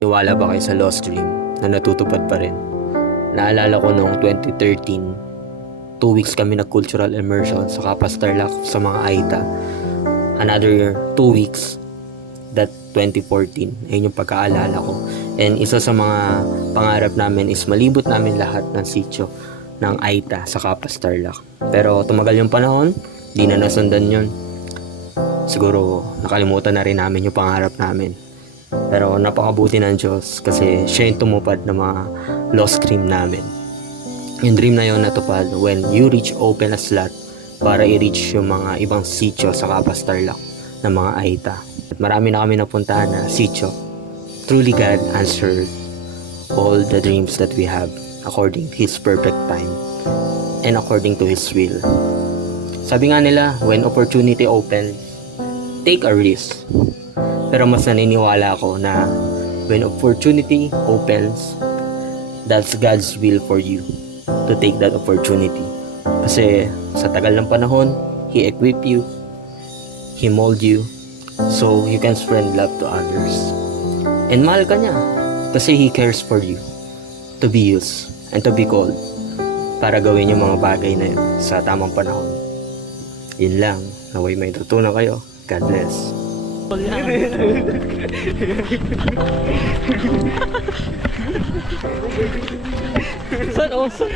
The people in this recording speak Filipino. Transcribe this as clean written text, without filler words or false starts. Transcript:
Niwala ba kayo sa lost dream na natutupad pa rin? Naalala ko noong 2013, 2 weeks kami nag-cultural immersion sa Kapas Tarlac sa mga Aita. Another 2 weeks, that 2014, ayun yung pagkaalala ko. And isa sa mga pangarap namin is malibot namin lahat ng sitio ng Aita sa Kapas Tarlac. Pero tumagal yung panahon, di na nasundan yun. Siguro nakalimutan na rin namin yung pangarap namin. Pero napakabuti ng Diyos kasi siya yung tumupad ng mga lost dream namin. Yung dream na yun natupad when you reach open a slot para i-reach yung mga ibang sitio sa Kapas Tarlac ng mga Aita. At marami na kami napuntahan na sitio. Truly God answered all the dreams that we have according to His perfect time and according to His will. Sabi nga nila, when opportunity opens, take a risk. Pero mas naniniwala ako na when opportunity opens, that's God's will for you to take that opportunity. Kasi sa tagal ng panahon, He equip you, He mold you, so you can spread love to others. And mahal ka niya kasi He cares for you to be used and to be called para gawin yung mga bagay na yun sa tamang panahon. Yun lang, naway may tutunan kayo. God bless. Saan? Oh, saan?